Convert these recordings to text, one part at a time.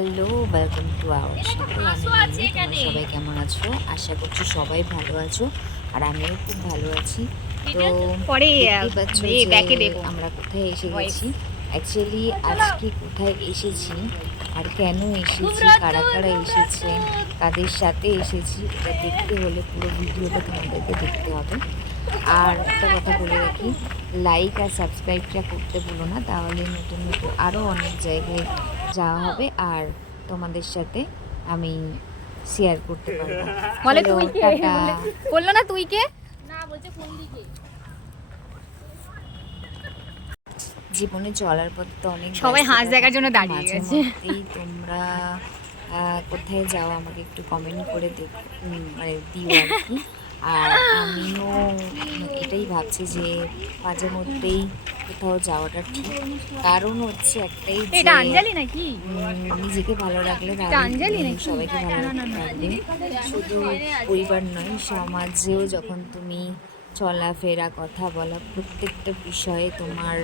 Hello, welcome to our channel. আমি মিমি। তোমরা সবাই কেমন আছো? আশা করছি সবাই ভালো আছো, আর আমিও খুব ভালো আছি। তো পরে দেখতেই পাচ্ছ যে ব্যাকে দেব আমরা কোথায় এসে ভয়েস। গেছি। অ্যাকচুয়ালি আজকে কোথায় এসেছি আর কেন এসেছি, কারা কারা এসেছে, কাদের সাথে এসেছি, এটা দেখতে হলে পুরো ভিডিওটা তোমাদেরকে দেখতে হবে। আর একটা কথা বলে রাখি, লাইক আর সাবস্ক্রাইবটা করতে ভুলো না, তাহলে নতুন নতুন আরও অনেক জায়গায় যাওয়া হবে আর তোমাদের সাথে আমি শেয়ার করতে পারবো। বলে চলো, তুই কে? টাটা। বললো না তুই কে? জীবনে চলার পথে তো অনেক সবাই হাঁস ব্যস্ততা দেখার থাকে, জন্য তো দাঁড়িয়ে মাঝে গেছে। মধ্যেই তোমরা কোথায় যাও আমাকে একটু কমেন্ট করে মানে দিও আর কি। আর আমিও এটাই ভাবছি যে মাঝে মধ্যেই কোথাও যাওয়াটা ঠিক। কারণ হচ্ছে একটাই এটা যে আঞ্জালি নাকি? নিজেকে ভালো রাখলে এটা তাহলে আঞ্জালি তুমি নাকি? সবাইকে ভালো রাখতে পারবে। শুধু পরিবার নয়, সমাজেও যখন তুমি চলাফেরা, কথা বলা, প্রত্যেকটা বিষয়ে তোমার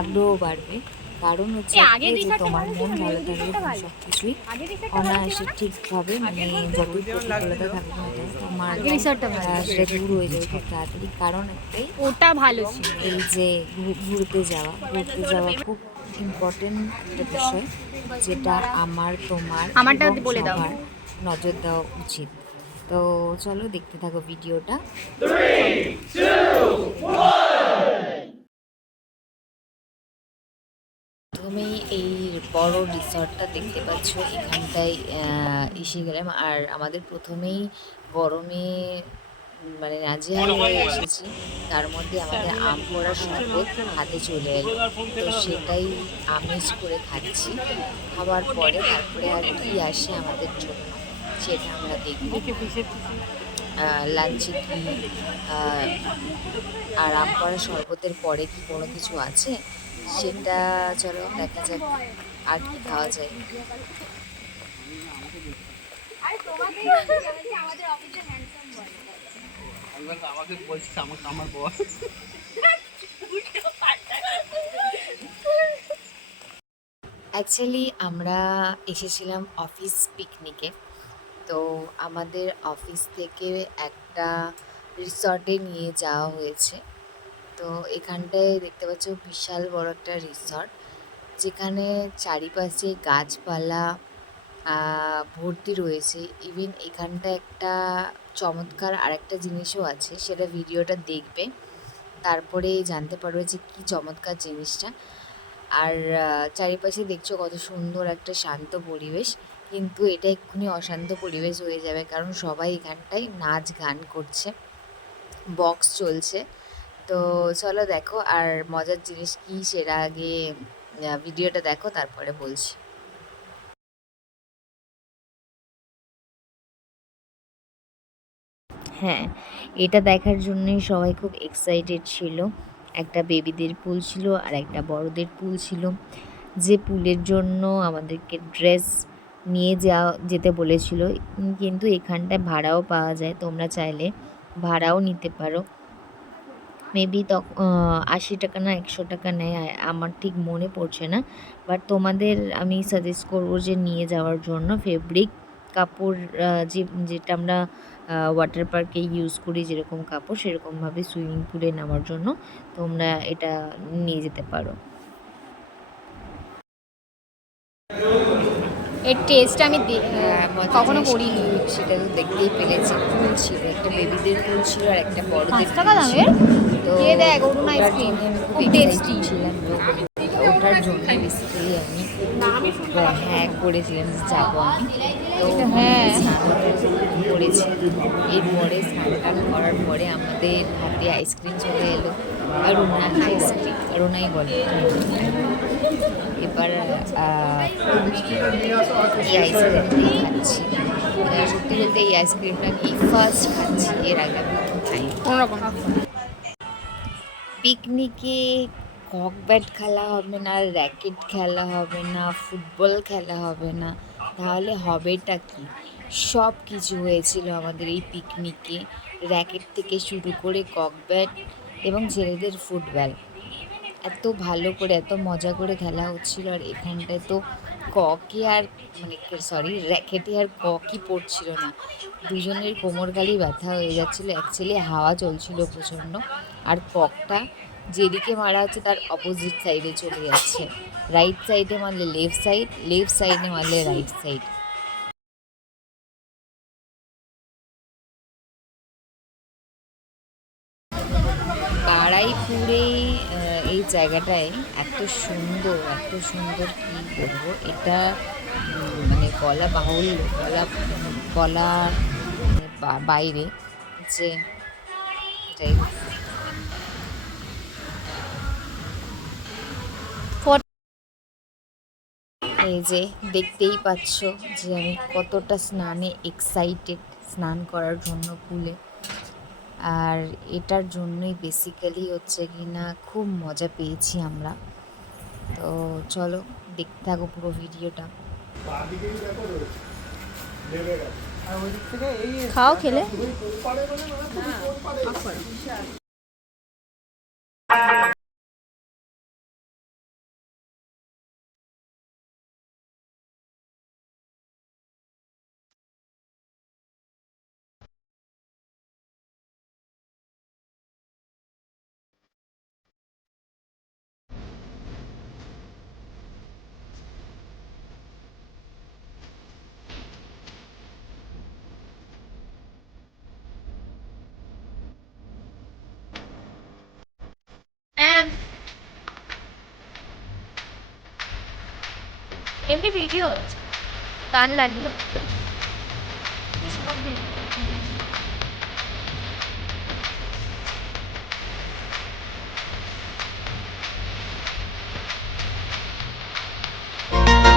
আগ্রহ বাড়বে। কারণ হচ্ছে আগে একটাই যে রিসার্টটা তোমার ভালো মন ছিল না, ভালো এই থাকলে রিসার্টটা তুমি ভালো। সব কিছুই আগে রিসার্টটা ভালো ছিল অনায়াসে না? ঠিকভাবে, মানে যতই প্রতিকূলতা থাকুক না কেন তোমার আগে রিসার্টটা ভালো। সেটা দূর হয়ে যাবে খুব তাড়াতাড়ি। কারণ একটাই, ওটা ভালো ছিল। এই যে ঘুরতে যাওয়া খুব ইম্পর্টেন্ট একটা বিষয়, যেটা আমার, তোমার আমারটা এবং বলে দাও। সবার নজর দেওয়া উচিত। তো চলো দেখতে থাকো ভিডিওটা। তুমি এই বড় রিসর্টটা দেখতে পাচ্ছ, এখানটায় এসে গেলাম। আর আমাদের প্রথমেই গরমে মানে নাজেহাল হয়ে এসেছি, তার মধ্যে আমাদের আম পোড়ার শরবত হাতে চলে এলো। তো সেটাই আমেজ করে খাচ্ছি। খাওয়ার পরে তারপরে আর কি আসে আমাদের জন্য সেটা আমরা দেখব। লাঞ্চে কি আর আম পোড়ার শরবতের পরে কি কোনো কিছু আছে, সেটা চলো দেখা যাক আর কি খাওয়া যায়। আমাকে বলছিস আমাকে আমার বস। অ্যাকচুয়ালি আমরা এসেছিলাম অফিস পিকনিকে। তো আমাদের অফিস থেকে একটা রিসর্টে নিয়ে যাওয়া হয়েছে। তো এখানটায় দেখতে পাচ্ছ বিশাল বড় একটা রিসর্ট, যেখানে চারিপাশে গাছপালা ভর্তি রয়েছে। ইভেন এখানটা একটা চমৎকার আরেকটা জিনিসও আছে, সেটা ভিডিওটা দেখবে, তারপরে জানতে পারবে যে কী চমৎকার জিনিসটা। আর চারিপাশে দেখছো কত সুন্দর একটা শান্ত পরিবেশ, কিন্তু এটা এক্ষুনি অশান্ত পরিবেশ হয়ে যাবে, কারণ সবাই এখানটায় নাচ গান করছে, বক্স চলছে। তো চলো দেখো, আর মজার জিনিস কি সেটা আগে ভিডিওটা দেখো, তারপরে বলছি। হ্যাঁ, এটা দেখার জন্যই সবাই খুব এক্সাইটেড ছিল। একটা বেবিদের পুল ছিল আর একটা বড়দের পুল ছিল। যে পুলের জন্য আমাদেরকে ড্রেস নিয়ে যেতে বলেছিল, কিন্তু এখানটায় ভাড়াও পাওয়া যায়, তোমরা চাইলে ভাড়াও নিতে পারো। মেবি 80 টাকা না 100 টাকা নেয়, আমার ঠিক মনে পড়ছে না। বাট তোমাদের আমি সাজেস্ট করবো যে নিয়ে যাওয়ার জন্য ফেব্রিক কাপড়, যেটা আমরা ওয়াটার পার্কে ইউজ করি যেরকম কাপড়, সেরকমভাবে সুইমিং পুলে নামার জন্য তোমরা এটা নিয়ে যেতে পারো। এর টেস্ট আমি কখনো জিনিস কি করিনি। সেটা তো দেখতেই পেরেছি, পুল ছিল, একটা বেবিদের পুল ছিল আর একটা বড়দের 5 পুল টাকা ছিল। দামের। তো খেয়ে দেখ অরুণ ওটার আইসক্রিম, জন্য আমি খুব খুব টেস্টি। এক্সাইটেড ছিলাম, এবং ওটার জন্য বেসিক্যালি আমি হ্যাঁ করেছিলাম যে যাবো আমি। তো হ্যাঁ, স্নান করেছি, এরপরে স্নান টান করার পরে আমাদের হাতে আইসক্রিম চলে এলো। অরুণা আইসক্রিম, অরুণাই বলে। এবার এই আইসক্রিমটাই খাচ্ছি। সত্যি বলতে এই আইসক্রিমটা আমি ফার্স্ট খাচ্ছি, এর আগে আমি খাইনি। কোনোরকম। পিকনিকে কক ব্যাট খেলা হবে না, র্যাকেট খেলা হবে না, ফুটবল খেলা হবে না, তাহলে হবেটা কি? সব কিছু হয়েছিল আমাদের এই পিকনিকে। র্যাকেট থেকে শুরু করে কক ব্যাট এবং ছেলেদের ফুটবল, এত ভালো করে এত মজা করে খেলা হচ্ছিল। আর এখানটায় তো ককে আর মানে সরি র্যাকেটে আর ককই পড়ছিল না, দুজনের কোমরগালি ব্যথা হয়ে যাচ্ছিলো। অ্যাকচুয়ালি হাওয়া চলছিল প্রচণ্ড, আর ককটা যেদিকে মারা হচ্ছে তার অপোজিট সাইডে চলে যাচ্ছে। রাইট সাইডে মারলে লেফট সাইড, লেফট সাইডে মারলে রাইট সাইড। বারুইপুরে এই জায়গাটায় এত সুন্দর কি বলবো, এটা মানে বলা বাহুল্য, বলা মানে বাইরে যে এটাই। এই যে দেখতেই পাচ্ছ যে আমি কতটা স্নানে এক্সাইটেড, স্নান করার জন্য পুলে। আর এটার জন্যই বেসিক্যালি হচ্ছে কি না খুব মজা পেয়েছি আমরা। তো চলো দেখতে থাকো পুরো ভিডিওটা। খাও খেলে। এমনি ভিডিও গান লাগলো।